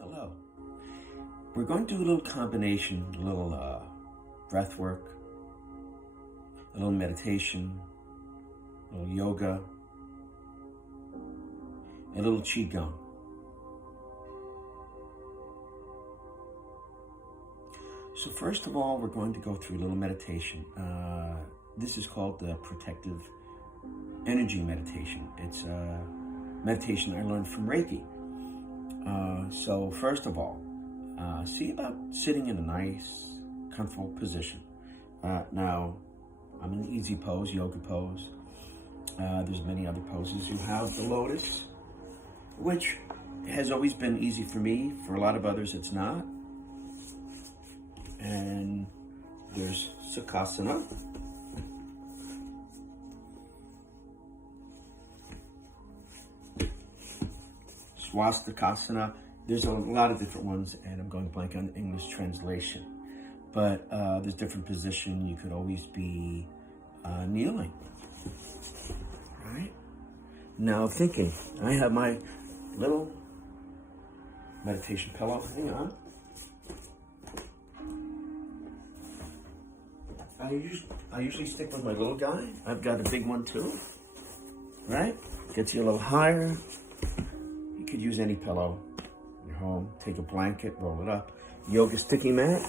Hello. We're going to do a little combination, a little breath work, a little meditation, a little yoga, a little Gong. So first of all, we're going to go through a little meditation. This is called the protective energy meditation. It's a meditation I learned from Reiki. So first of all, see about sitting in a nice, comfortable position. Now, I'm in the easy pose, yoga pose. There's many other poses. You have the lotus, which has always been easy for me. For a lot of others, it's not. And there's Sukhasana. Swastikasana. There's a lot of different ones, and I'm going blank on the English translation. But there's different position. You could always be kneeling, right? Now thinking, I have my little meditation pillow. Hang on. I usually stick with my little guy. I've got a big one too, right? Gets you a little higher. You could use any pillow in your home. Take a blanket, roll it up. Yoga sticky mat.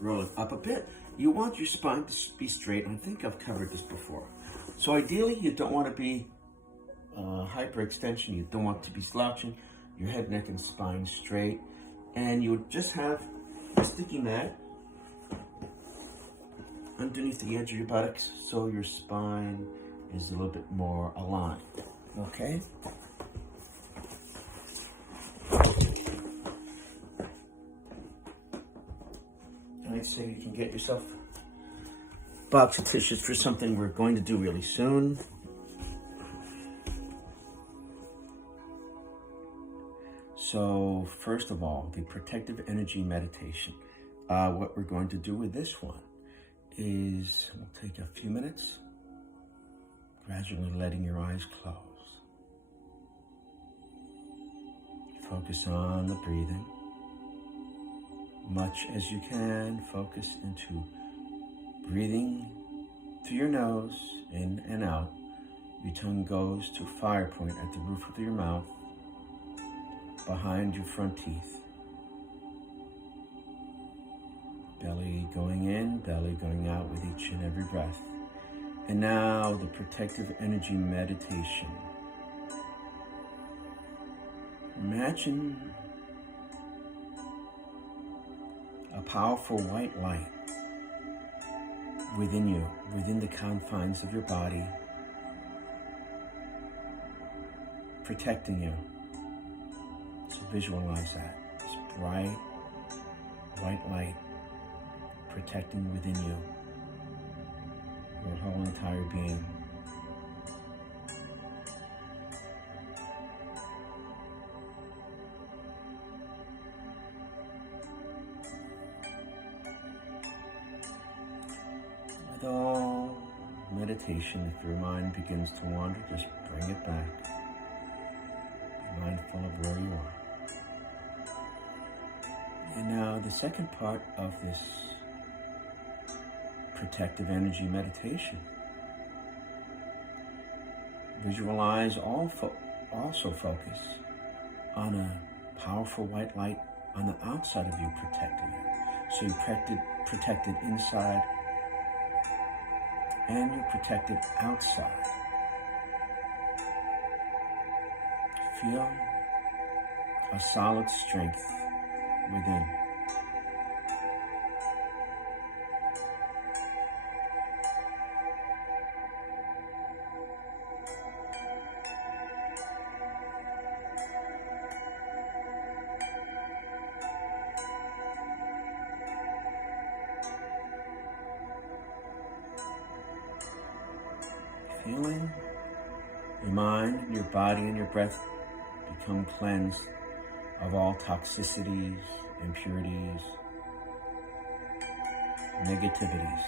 Roll it up a bit. You want your spine to be straight. I think I've covered this before. So ideally, you don't want to be hyperextension. You don't want to be slouching. Your head, neck, and spine straight. And you would just have a sticky mat underneath the edge of your buttocks so your spine is a little bit more aligned. Okay? I'd say you can get yourself a box of tissues for something we're going to do really soon. So first of all, the protective energy meditation. What we're going to do with this one is we'll take a few minutes, gradually letting your eyes close. Focus on the breathing. Much as you can, focus into breathing through your nose, in and out. Your tongue goes to fire point at the roof of your mouth, behind your front teeth. Belly going in, belly going out with each and every breath. And now the protective energy meditation. Imagine a powerful white light within you, within the confines of your body, protecting you. So visualize that. This bright, white light protecting within you, your whole entire being. With all meditation, if your mind begins to wander, just bring it back. Be mindful of where you are. And now the second part of this protective energy meditation. Visualize also focus on a powerful white light on the outside of you protecting you. So you're protected inside and you're protected outside. Feel a solid strength within. Feeling your mind, your body, and your breath become cleansed of all toxicities, impurities, negativities.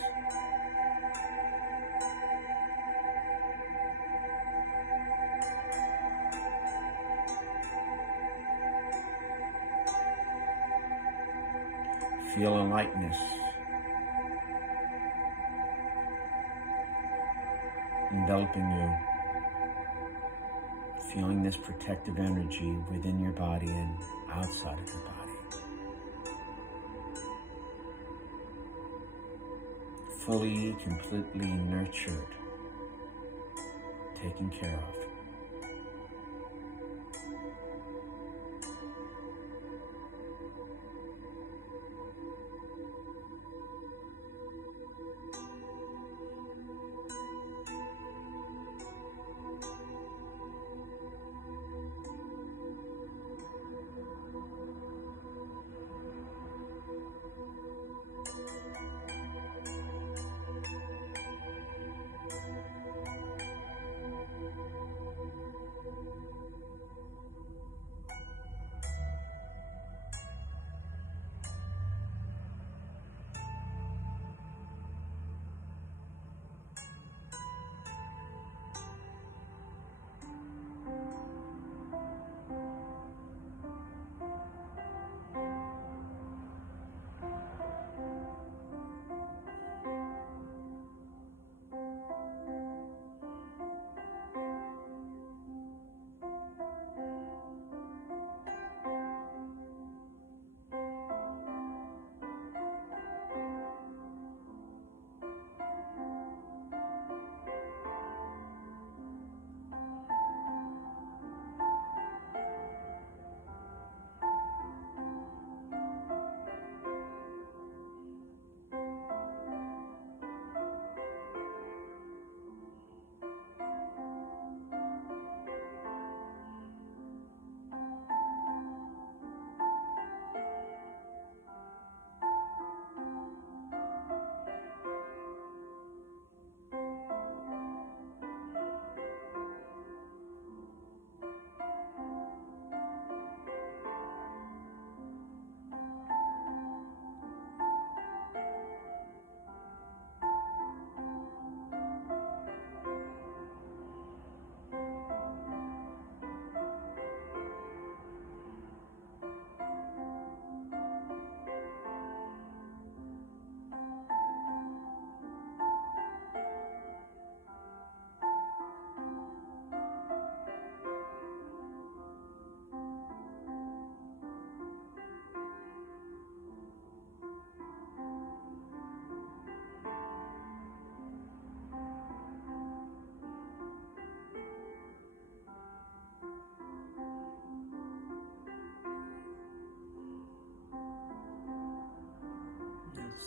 feel a lightness enveloping you, feeling this protective energy within your body and outside of your body. Fully, completely nurtured, taken care of.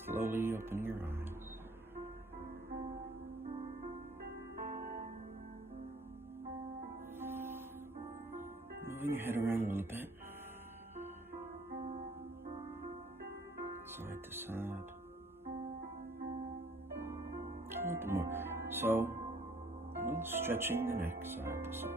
Slowly open your eyes. Moving your head around a little bit. Side to side. A little bit more. So, a little stretching the neck side to side.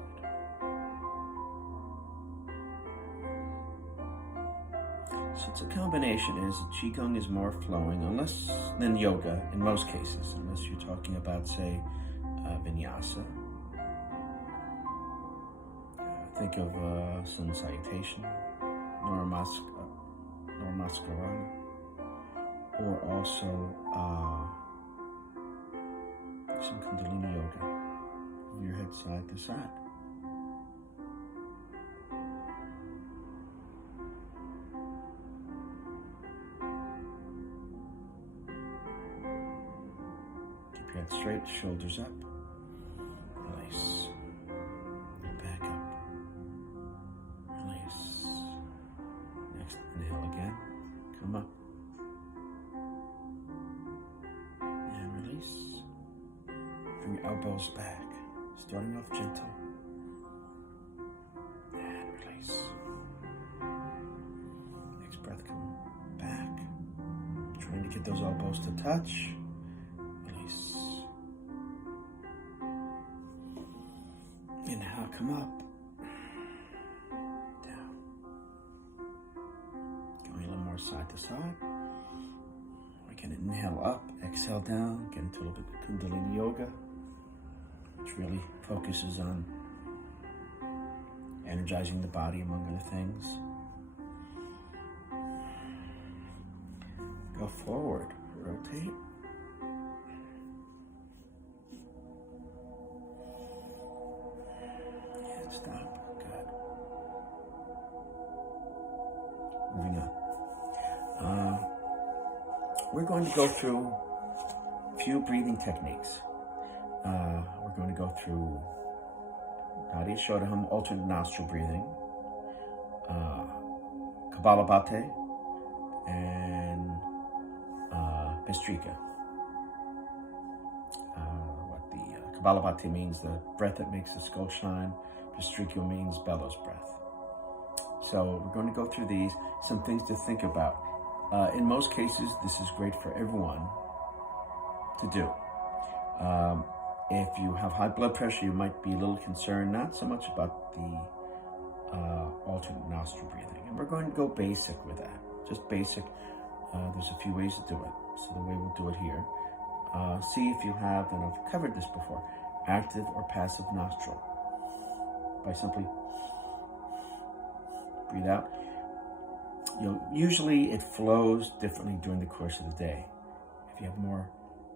So it's a combination. Is Qigong is more flowing, unless than yoga in most cases, unless you're talking about, say, vinyasa. Think of sun salutation, namaskara, or also some Kundalini yoga. Move your head side to side. Head straight, shoulders up, release, back up, release, next inhale again, come up, and release, bring your elbows back, starting off gentle, and release, next breath, come back, trying to get those elbows to touch. Inhale, come up, down. Going a little more side to side. We can inhale up, exhale down, get into a little bit of Kundalini yoga, which really focuses on energizing the body, among other things. Go forward. Rotate. And stop. Good. Moving on. We're going to go through a few breathing techniques. We're going to go through Nadi Shodham, alternate nostril breathing, Kapalabhati, and Bhastrika. Kapalabhati means the breath that makes the skull shine. Bhastrika means bellows breath. So we're going to go through these, some things to think about. In most cases, this is great for everyone to do. If you have high blood pressure, you might be a little concerned, not so much about the alternate nostril breathing. And we're going to go basic with that, just basic. There's a few ways to do it. So the way we'll do it here, see if you have, and I've covered this before, active or passive nostril. By simply breathe out. Usually it flows differently during the course of the day. If you have more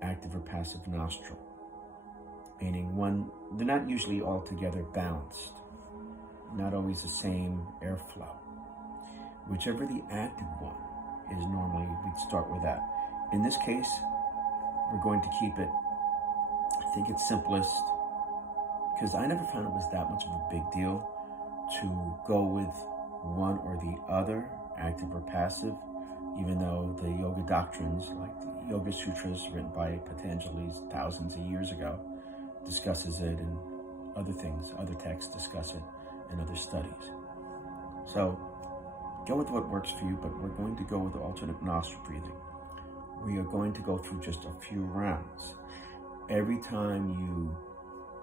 active or passive nostril, meaning they're not usually all together balanced, not always the same airflow. Whichever the active one is, normally we'd start with that. In this case, we're going to keep it, I think it's simplest, because I never found it was that much of a big deal to go with one or the other, active or passive, even though the yoga doctrines, like the Yoga Sutras written by Patanjali thousands of years ago, discusses it, and other things, other texts discuss it, and other studies. So go with what works for you, but we're going to go with alternate nostril breathing. We are going to go through just a few rounds. Every time you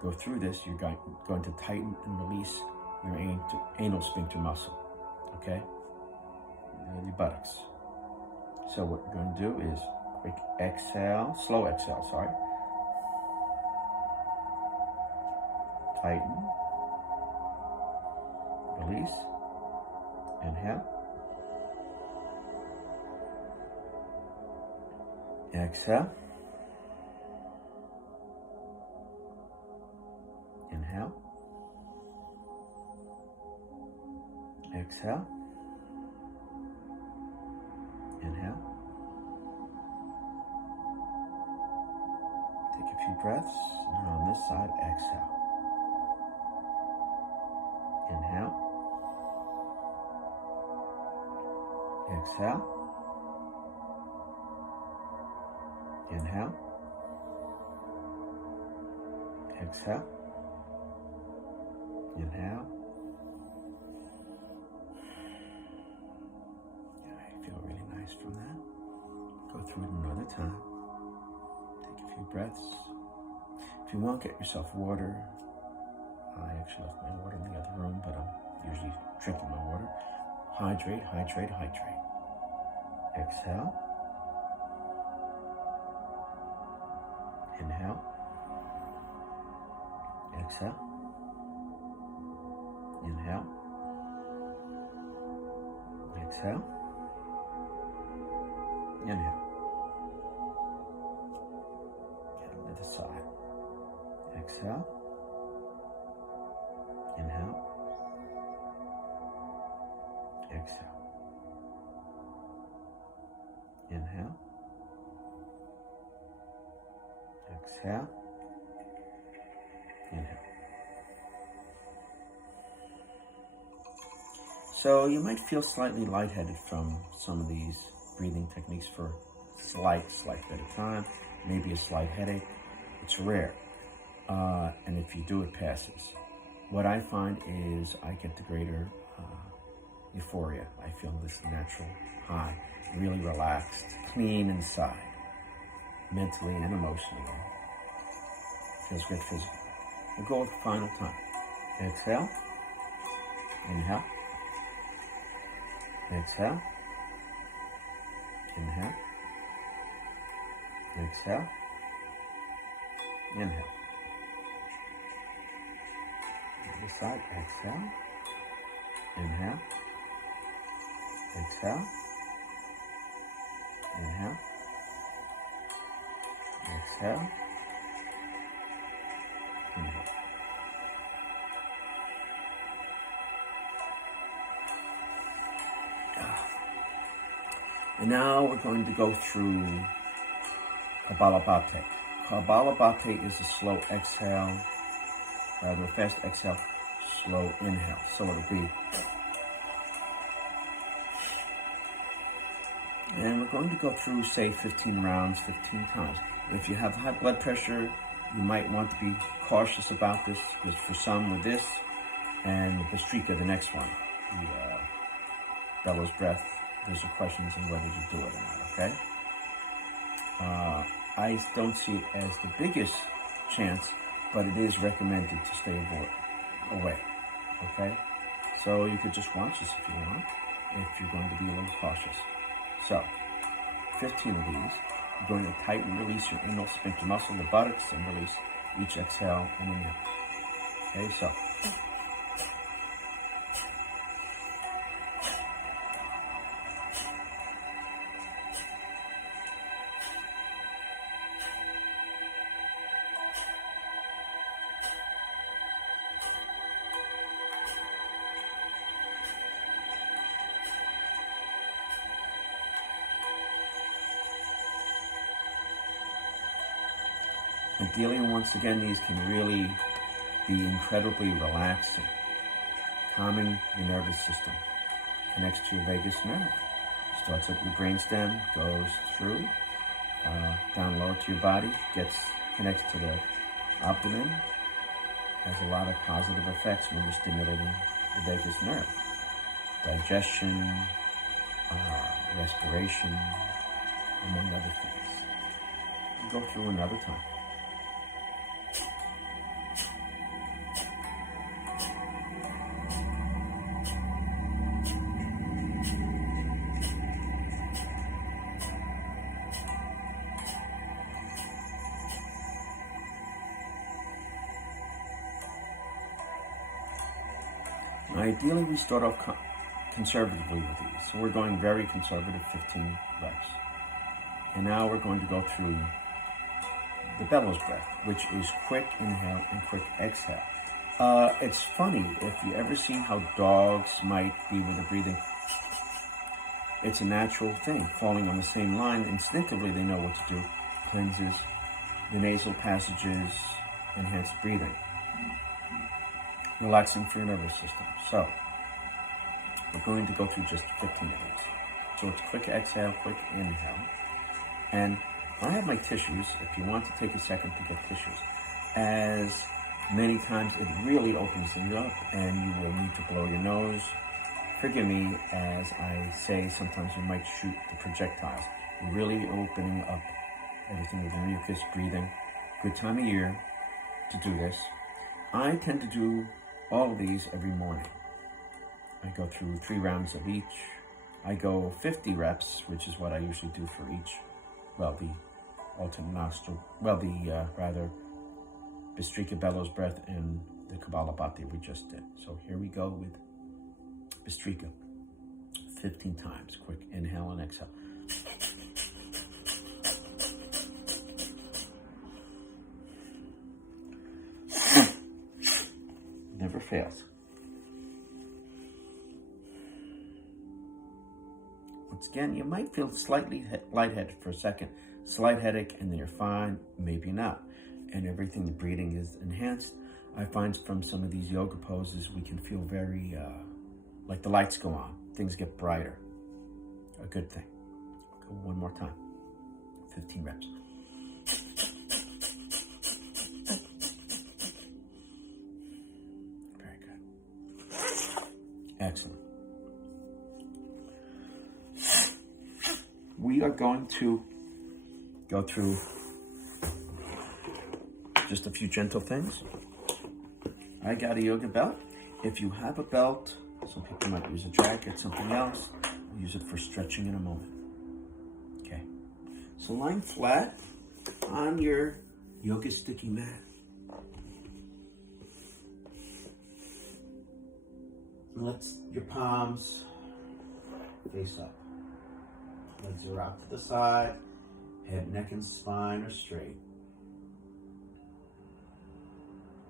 go through this, you're going to tighten and release your anal sphincter muscle, okay? Your buttocks. So what we're going to do is quick exhale, slow exhale, sorry. Tighten, release, inhale, exhale, inhale, exhale, inhale. Take a few breaths, and on this side, exhale. Inhale, exhale, inhale, exhale, inhale. I feel really nice from that. Go through it another time. Take a few breaths. If you want, get yourself water. I actually left my water in the other room, but I'm usually drinking my water. Hydrate, hydrate, hydrate. Exhale. Inhale. Exhale. Inhale. Exhale. Inhale. Okay, other side. Exhale. Inhale. Exhale. Inhale. Exhale. Inhale. So you might feel slightly lightheaded from some of these breathing techniques for a slight bit of time, maybe a slight headache. It's rare. And if you do, it passes. What I find is I get the greater euphoria. I feel this natural high, really relaxed, clean inside, mentally and emotionally. Feels good physically. We'll go with the final time. Exhale. Inhale. Exhale. Inhale. Exhale. Inhale. Other side. Exhale. Inhale. Exhale. Inhale. Exhale. Inhale. And now we're going to go through Kapalabhati. Kapalabhati is a slow exhale, rather a fast exhale, slow inhale. So it'll be. And we're going to go through, say, 15 rounds, 15 times. If you have high blood pressure, you might want to be cautious about this, because for some with this and the Bhastrika, the next one, the bellows breath, there's a questions on whether to do it or not, okay? I don't see it as the biggest chance, but it is recommended to stay away, okay? So you could just watch this if you want, if you're going to be a little cautious. So, 15 of these. You're going to tighten, release your anal sphincter muscle, the buttocks, and release each exhale and inhale. Okay, so. Ideally, once again, these can really be incredibly relaxing, calming your nervous system. Connects to your vagus nerve. Starts at your brainstem, goes through, down lower to your body, connects to the abdomen. Has a lot of positive effects when you're stimulating the vagus nerve. Digestion, respiration, among other things. We'll go through another time. Ideally, we start off conservatively with these. So we're going very conservative, 15 reps. And now we're going to go through the bellows breath, which is quick inhale and quick exhale. It's funny, if you ever seen how dogs might be with the breathing, it's a natural thing, falling on the same line. Instinctively, they know what to do. Cleanses the nasal passages, enhanced breathing. Relaxing for your nervous system. So, we're going to go through just 15 of these. So it's quick exhale, quick inhale. And I have my tissues, if you want to take a second to get tissues. As many times it really opens things up and you will need to blow your nose. Forgive me, as I say, sometimes you might shoot the projectiles. Really opening up everything with the mucus, breathing. Good time of year to do this. I tend to do all of these every morning. I go through 3 rounds of each. I go 50 reps, which is what I usually do for each. Well, the alternate nostril, rather, Bhastrika bellows breath and the Kapalabhati we just did. So here we go with Bhastrika. 15 times. Quick inhale and exhale. Never fails. Once again, you might feel slightly lightheaded for a second. Slight headache, and then you're fine. Maybe not. And everything, the breathing is enhanced. I find from some of these yoga poses, we can feel very, like the lights go on. Things get brighter. A good thing. Go one more time. 15 reps. Very good. Excellent. We are going to go through just a few gentle things. I got a yoga belt. If you have a belt, some people might use a drag, get something else. I'll use it for stretching in a moment. Okay. So lying flat on your yoga sticky mat. Let your palms face up. Legs are out to the side. Head, neck, and spine are straight.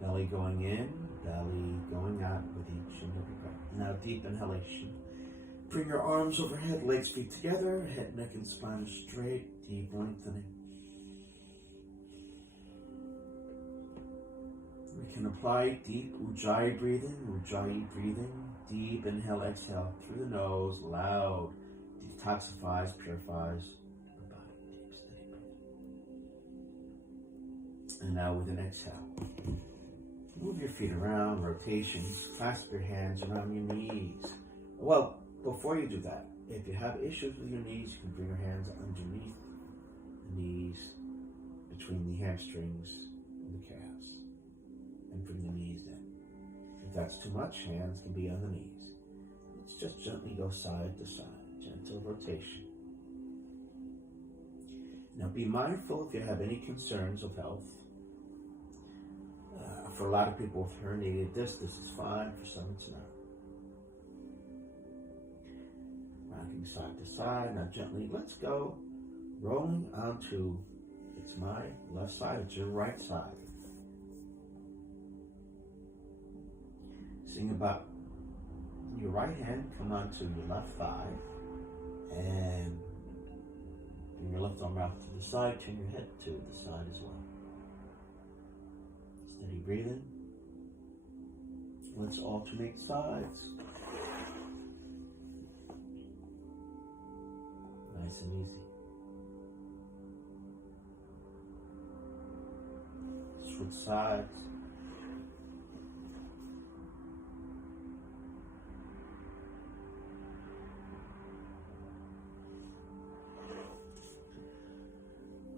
Belly going in, belly going out with each and every breath. Now deep inhalation. Bring your arms overhead, legs, feet together. Head, neck, and spine are straight. Deep lengthening. We can apply deep Ujjayi breathing. Deep inhale, exhale through the nose, loud, detoxifies, purifies the body. Deep, steady breathing. And now with an exhale, move your feet around, rotations, clasp your hands around your knees. Well, before you do that, if you have issues with your knees, you can bring your hands underneath the knees, between the hamstrings and the calves, and bring the knees in. If that's too much, hands can be on the knees. Let's just gently go side to side, gentle rotation. Now be mindful if you have any concerns of health. For a lot of people with herniated disc, this is fine. For some, it's not. Rocking side to side. Now gently, let's go. Rolling onto, it's my left side, it's your right side. Sing about your right hand, come onto your left thigh, and bring your left arm out to the side, turn your head to the side as well. Steady breathing. Let's alternate sides. Nice and easy. Switch sides.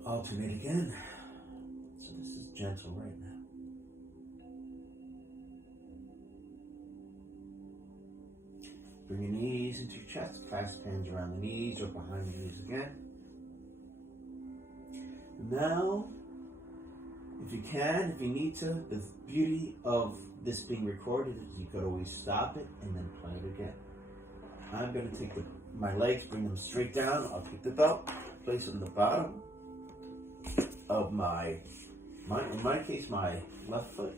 Alternate again. So this is gentle right now. Bring your knees into your chest, clasp hands around the knees or behind the knees again. Now, if you can, if you need to, the beauty of this being recorded is you could always stop it and then play it again. I'm going to take my legs, bring them straight down. I'll take the belt, place it on the bottom of in my case, my left foot.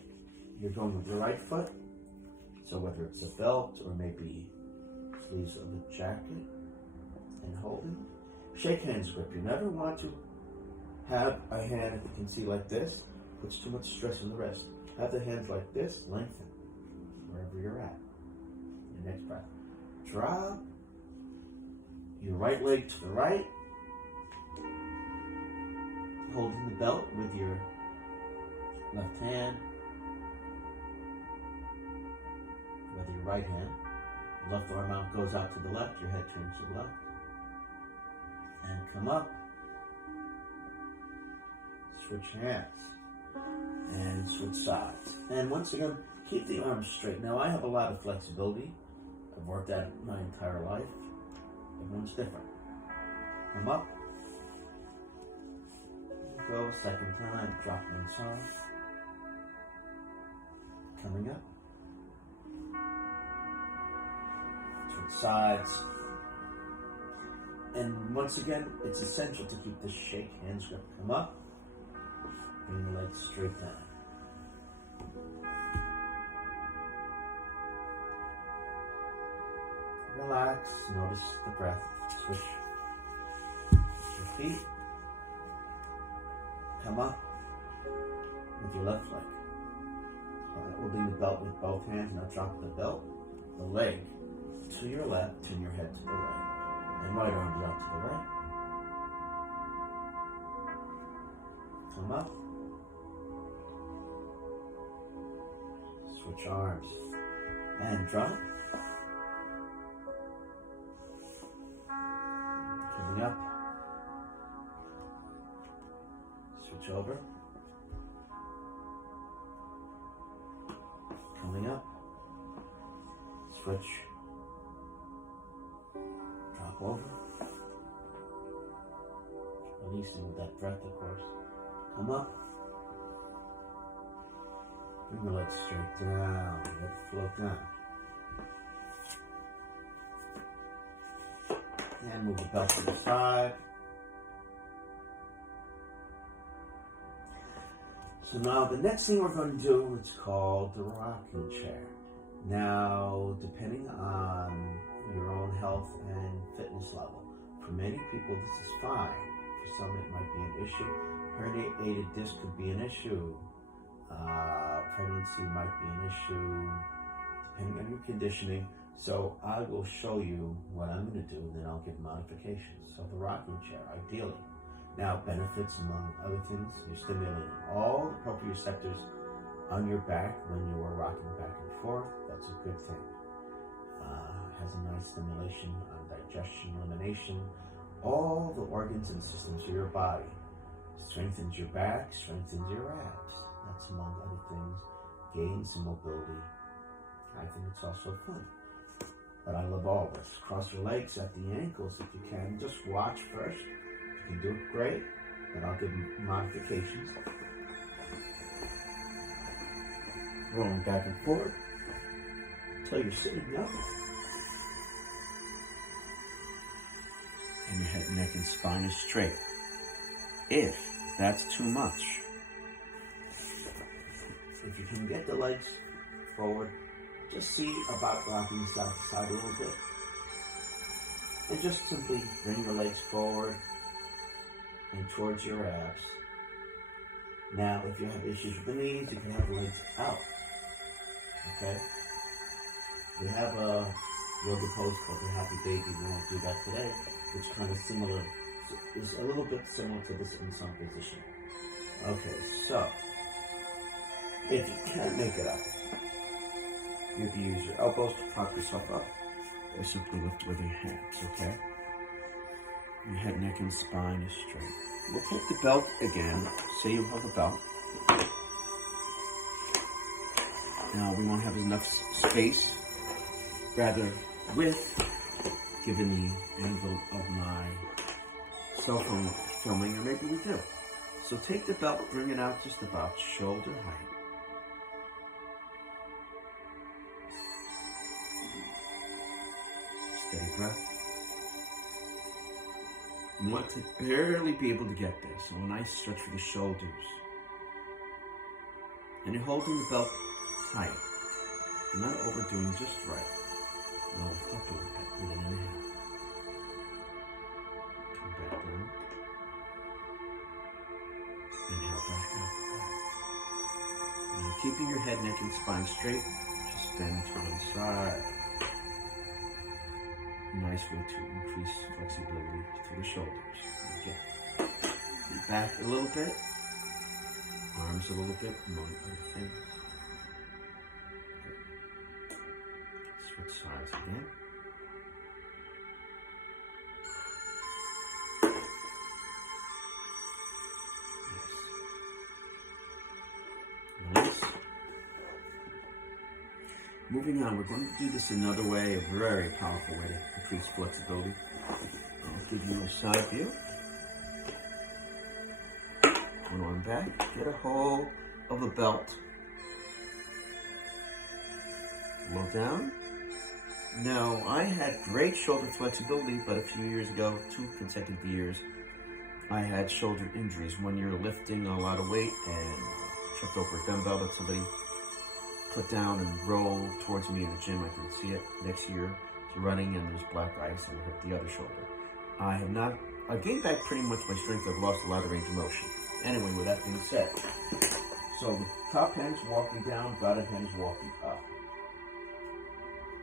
You're going with your right foot. So whether it's a belt or maybe sleeves of the jacket and holding. Shake hands grip. You never want to have a hand, if you can see, like this. Puts too much stress on the wrist. Have the hands like this, lengthen wherever you're at. Your next breath. Drop your right leg to the right. Holding the belt with your left hand, with your right hand. Left arm out goes out to the left, your head turns to the left. And come up. Switch hands. And switch sides. And once again, keep the arms straight. Now I have a lot of flexibility. I've worked at it my entire life. Everyone's different. Come up. Go, second time, drop one side. Coming up. Switch sides. And once again, it's essential to keep this shake hands grip. Come up. Bring your legs straight down. Relax, notice the breath. Switch your feet. Come up with your left leg. Holding the belt with both hands. Now drop the belt, the leg to your left, turn your head to the right. And right arm out to the right. Come up. Switch arms. And drop. Coming up. Switch over. Coming up. Switch. Drop over. Releasing with that breath, of course. Come up. Bring the legs straight down. Let it float down. And move the belt to the side. So now the next thing we're going to do, it's called the rocking chair. Now, depending on your own health and fitness level, for many people this is fine. For some it might be an issue. Herniated disc could be an issue. Pregnancy might be an issue, depending on your conditioning. So I will show you what I'm going to do, and then I'll give modifications. So the rocking chair, ideally. Now, benefits among other things, you're stimulating all the proprioceptors on your back when you are rocking back and forth. That's a good thing. Has a nice stimulation on digestion, elimination, all the organs and systems of your body. Strengthens your back, strengthens your abs. That's among other things. Gains some mobility. I think it's also fun. But I love all this. Cross your legs at the ankles if you can. Just watch first. If you can do it, great. But I'll give modifications. Rolling back and forth until you're sitting up. And your head, neck, and spine is straight. If that's too much, if you can get the legs forward, just see about rocking side to side a little bit. And just simply bring your legs forward and towards your abs. Now, if you have issues with the knees, you can have the legs out. Okay? We have a yoga pose called the Happy Baby. We won't do that today. It's kind of similar. It's a little bit similar to this in some position. Okay, so if you can't make it up, you can use your elbows to prop yourself up, or simply lift with your hands, okay? Your head, neck, and spine is straight. We'll take the belt again. Say you have a belt. Now we won't have enough space, rather width, given the angle of my cell phone filming, or maybe we do. So take the belt, bring it out just about shoulder height. Steady breath. You want to barely be able to get there, so a nice stretch for the shoulders. And you're holding the belt tight. You're not overdoing, just right. Now lift up a little bit with an inhale. Come back down. Inhale back up. Now keeping your head, neck, and spine straight, just bend to one side. Nice way to increase flexibility to the shoulders. Again, feet back a little bit, arms a little bit, among other things. Switch sides again. Nice. Release. Moving on, we're going to do this another way, a very powerful way to increase flexibility. I'll give you a side view. One arm back, get a hold of the belt. Low down. Now, I had great shoulder flexibility, but a few years ago, 2 consecutive years, I had shoulder injuries. One year lifting a lot of weight and tripped over a dumbbell that somebody put down and rolled towards me in the gym. I couldn't see it. Next year, I was running and there's black ice and I hurt the other shoulder. I've gained back pretty much my strength. I've lost a lot of range of motion. Anyway, with that being said, so the top hand's walking down, bottom hand's walking up.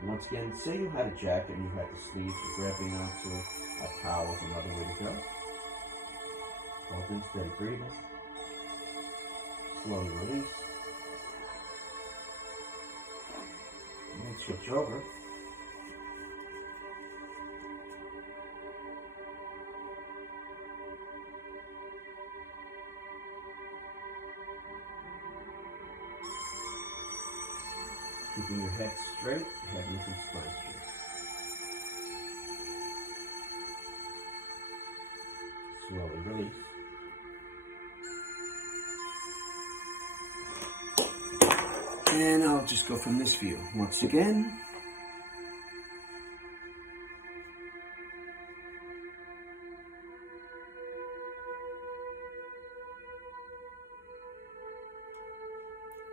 Once again, say you had a jacket and you had the sleeves, you're grabbing onto a towel is another way to go. Hold in, steady breathing. Slowly release. And then switch over. Keeping your head straight, head looking flat here. Slowly release. And I'll just go from this view. Once again.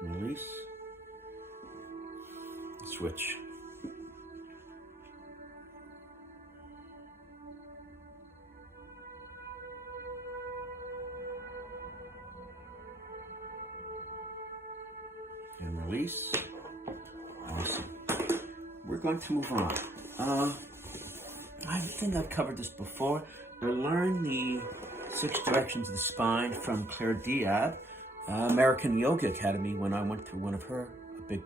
Release. Switch. And release. Awesome. We're going to move on. I think I've covered this before. I learned the 6 directions of the spine from Claire Diab, American Yoga Academy, when I went through one of her, a big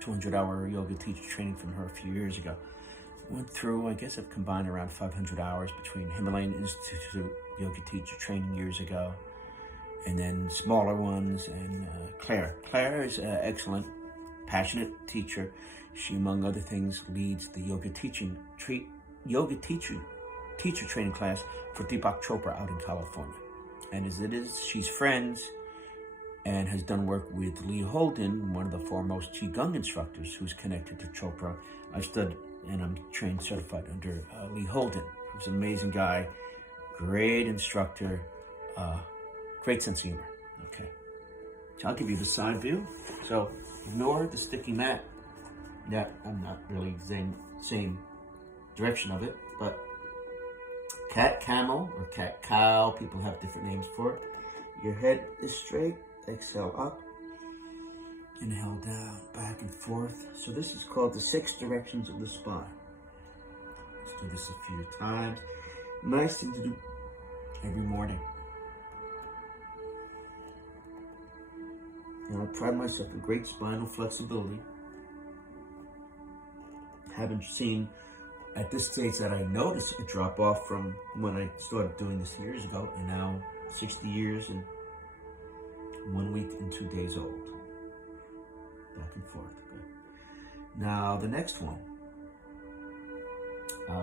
200-hour yoga teacher training from her a few years ago. Went through, I guess I've combined around 500 hours between Himalayan Institute yoga teacher training years ago, and then smaller ones, and Claire. Claire is an excellent, passionate teacher. She, among other things, leads the yoga teacher training class for Deepak Chopra out in California. And as it is, she's friends and has done work with Lee Holden, one of the foremost Qigong instructors who's connected to Chopra. I've studied and I'm trained certified under Lee Holden, who's an amazing guy, great instructor, great sense of humor. Okay, so I'll give you the side view. So ignore the sticky mat. Yeah, I'm not really same direction of it, but cat camel or cat cow, people have different names for it. Your head is straight, exhale up, inhale down, back and forth. So this is called the 6 directions of the spine. Let's do this a few times. Nice thing to do every morning. And I pride myself in great spinal flexibility. Haven't seen at this stage that I noticed a drop off from when I started doing this years ago, and now 60 years and 1 week and 2 days old. Back and forth. Good. Now the next one.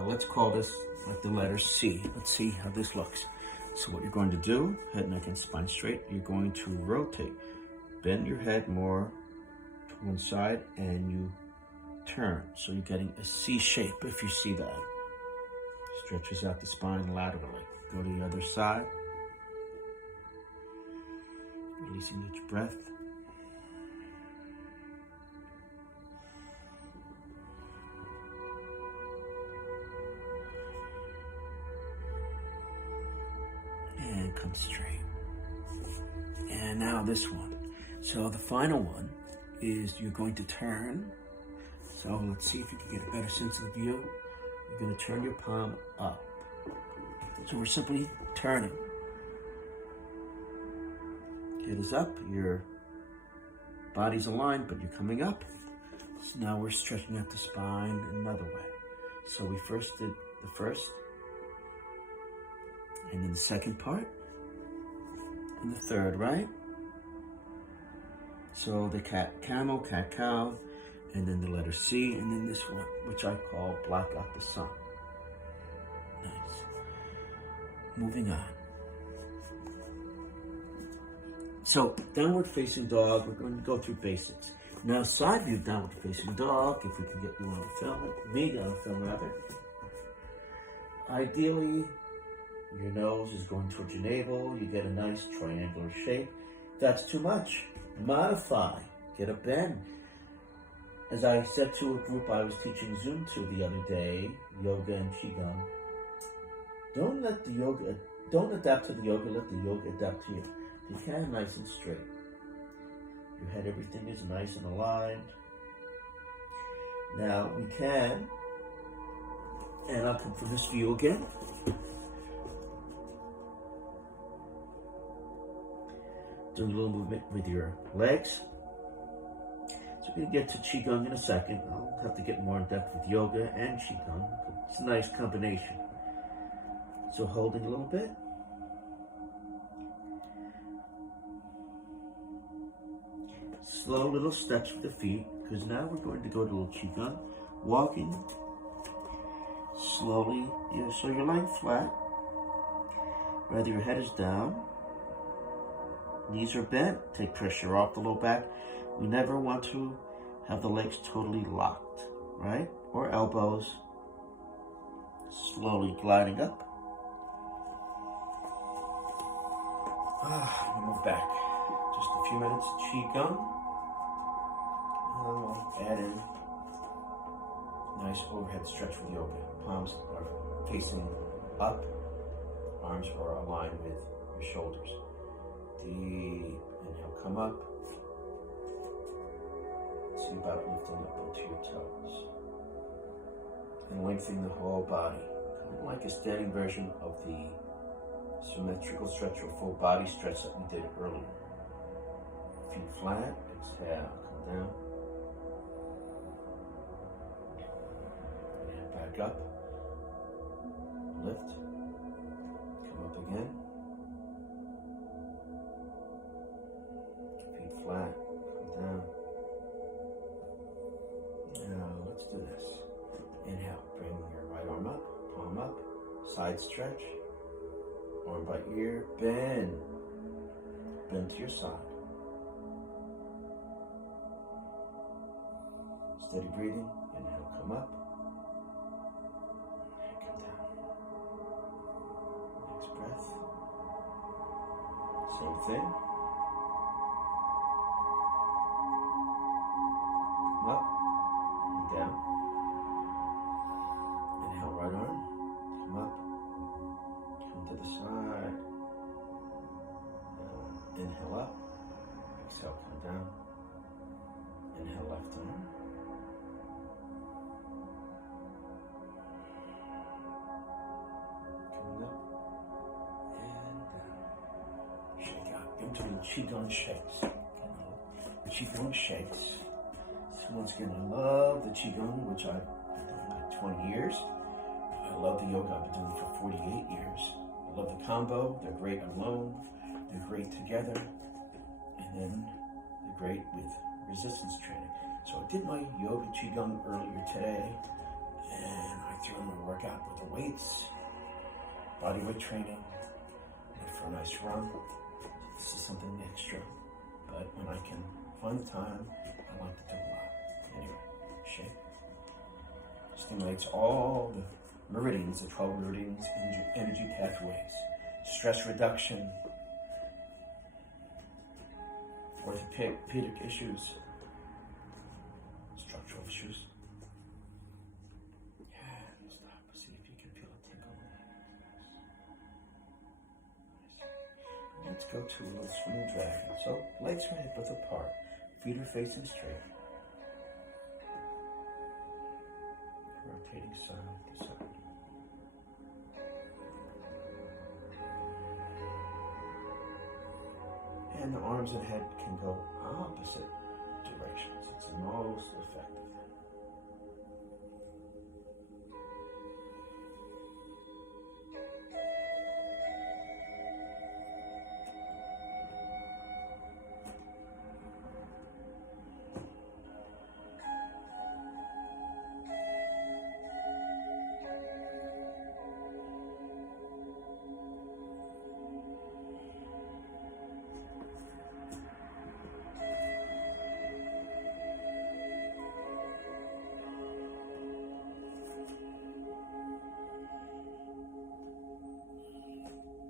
Let's call this like the letter C. Let's see how this looks. So what you're going to do, head, neck, and spine straight. You're going to rotate. Bend your head more to one side and you turn. So you're getting a C shape if you see that. Stretches out the spine laterally. Go to the other side. Releasing each breath. And come straight. And now this one. So the final one is you're going to turn. So let's see if you can get a better sense of the view. You're going to turn your palm up. So we're simply turning. Head is up, your body's aligned, but you're coming up. So now we're stretching out the spine another way. So we first did the first, and then the second part, and the third, right? So the cat, camel, cat, cow, and then the letter C, and then this one, which I call block out the sun. Nice. Moving on. So, downward facing dog, we're going to go through basics. Now, side view downward facing dog, if we can get you on film, me on film rather. Ideally, your nose is going towards your navel, you get a nice triangular shape. If that's too much, modify, get a bend. As I said to a group I was teaching Zoom to the other day, yoga and Qigong, don't adapt to the yoga, let the yoga adapt to you. You can, nice and straight. Your head, everything is nice and aligned. Now we can, and I'll come from this view again. Do a little movement with your legs. So we're going to get to Qigong in a second. I'll have to get more in depth with yoga and Qigong. It's a nice combination. So holding a little bit. Slow little steps with the feet, because now we're going to go to a little Qigong. Walking slowly, so you're lying flat. Rather, your head is down. Knees are bent. Take pressure off the low back. We never want to have the legs totally locked, right? Or elbows. Slowly gliding up. Move back. Just a few minutes of Qigong. And we'll add in nice overhead stretch with yoga. Palms are facing up, arms are aligned with your shoulders. Deep inhale, come up. See about lifting up onto your toes. And lengthening the whole body. Kind of like a standing version of the symmetrical stretch or full body stretch that we did earlier. Feet flat, exhale, come down. And back up. Lift. Come up again. Feet flat, come down. Now let's do this. Inhale, bring your right arm up, palm up, side stretch. Arm by ear, bend. Bend to your side. Steady breathing. Inhale, come up. And come down. Next breath. Same thing. Come up and down. Inhale, right arm. Come up. Come to the side. Inhale up. Exhale, come down. Inhale, left arm. Coming up and down. Shake out. I'm doing Qigong shakes. The Qigong shakes. So once again, I love the Qigong, which I've been doing like 20 years. I love the yoga. I've been doing it for 48 years. I love the combo. They're great alone. They're great together. And then they're great with resistance training. So I did my yoga Qigong earlier today. And I threw in my workout with the weights, body weight training, went for a nice run. This is something extra. But when I can find the time, I like to do a lot. Anyway, shake. Stimulates all the meridians, the 12 meridians, energy pathways, stress reduction, orthopedic issues, structural issues. And stop. See if you can feel a tickle. Nice. Let's go to a little swimming dragon. So legs are hip width apart, feet are facing straight. Rotating side to side. And the arms and head can go opposite directions. It's most effective.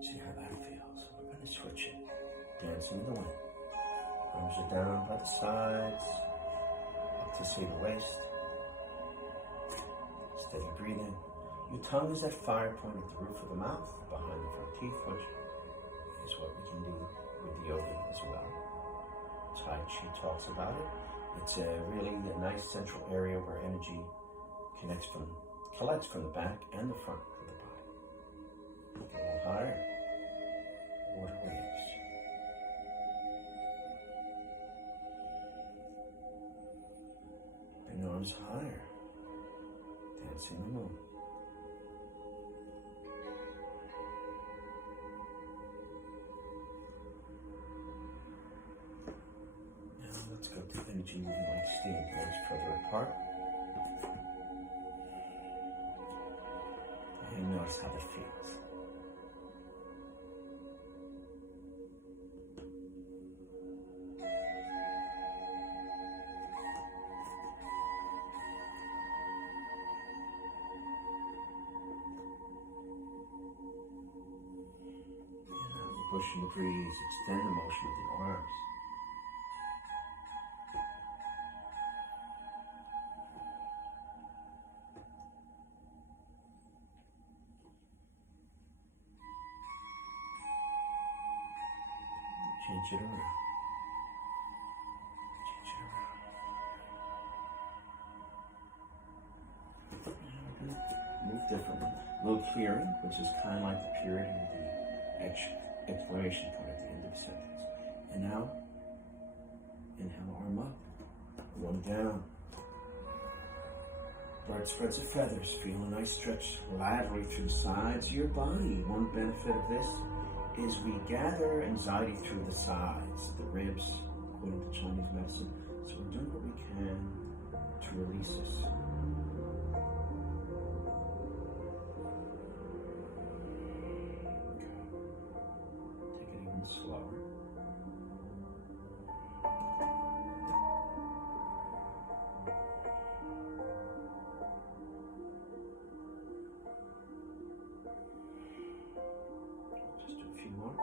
See how that feels. We're going to switch it. Dancing in the wind. Arms are down by the sides, up to see the waist. Steady breathing. Your tongue is that fire point at the roof of the mouth, behind the front teeth, which is what we can do with the yoga as well. Tai Chi talks about it. It's really a nice central area where energy collects from the back and the front of the body. Get a little higher. Water waves. Bring arms higher. Dancing the moon. Now let's go to energy moving like steam. Hands further apart. And notice how that feels. Pushing the breeze, extend the motion of the arms. change it around. Change it around. And we're going to move differently. A little clearing, which is kind of like the period and the exclamation point at the end of the sentence. And now, inhale, arm up, one down. Bird spreads of feathers. Feel a nice stretch laterally through the sides of your body. One benefit of this is we gather anxiety through the sides, the ribs, according to Chinese medicine. So we're doing what we can to release this. Take it even slower. Just do a few more.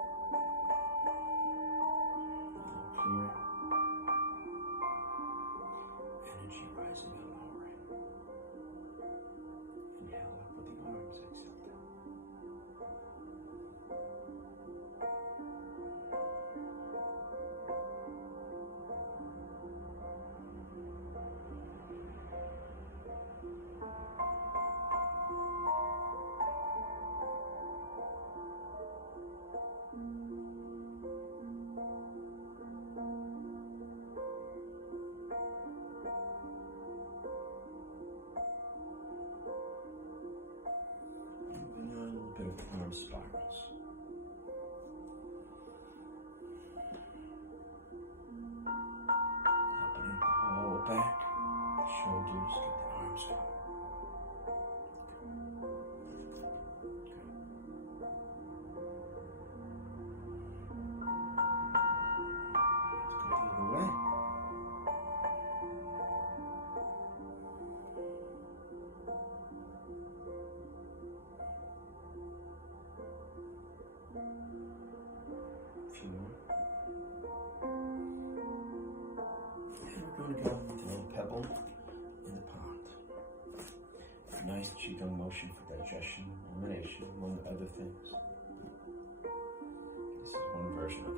Clear. Energy rising and lowering. Inhale up with the arms, exhale down. And now a little bit of arm spirals. Opening the whole back, shoulders, get the arms going. Let's go the other way. A few more. And we're going to go with a little pebble in the pond. A nice Qigong motion for digestion, elimination, among other things. This is one version of it.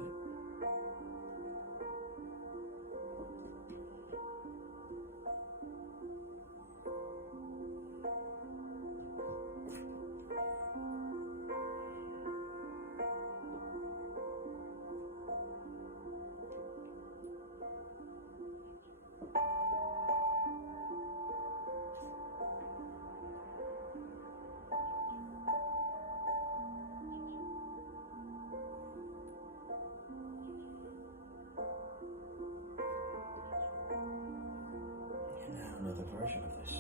And now another version of this.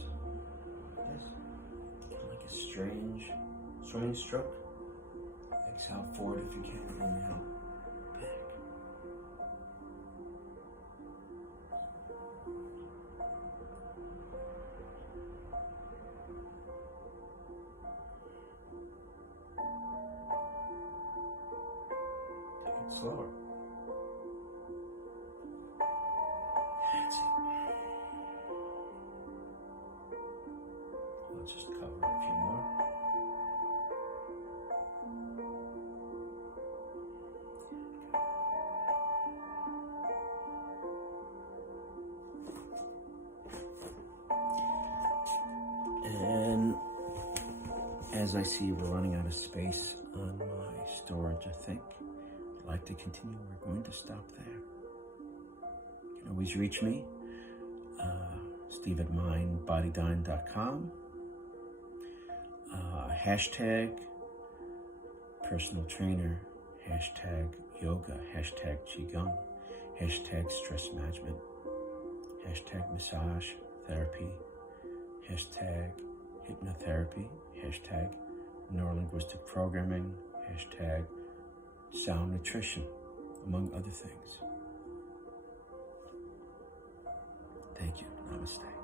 Like a strange stroke. Exhale forward if you can. Inhale back. Take it slower. That's it. Let's just cover a few more. And as I see we're running out of space on my storage, I think I'd like to continue. We're going to stop there. You can always reach me, Steve at mindbodydyne.com. Hashtag personal trainer, hashtag yoga, hashtag Qigong, hashtag stress management, hashtag massage therapy, hashtag hypnotherapy, hashtag neurolinguistic programming, hashtag sound nutrition, among other things. Thank you. Namaste.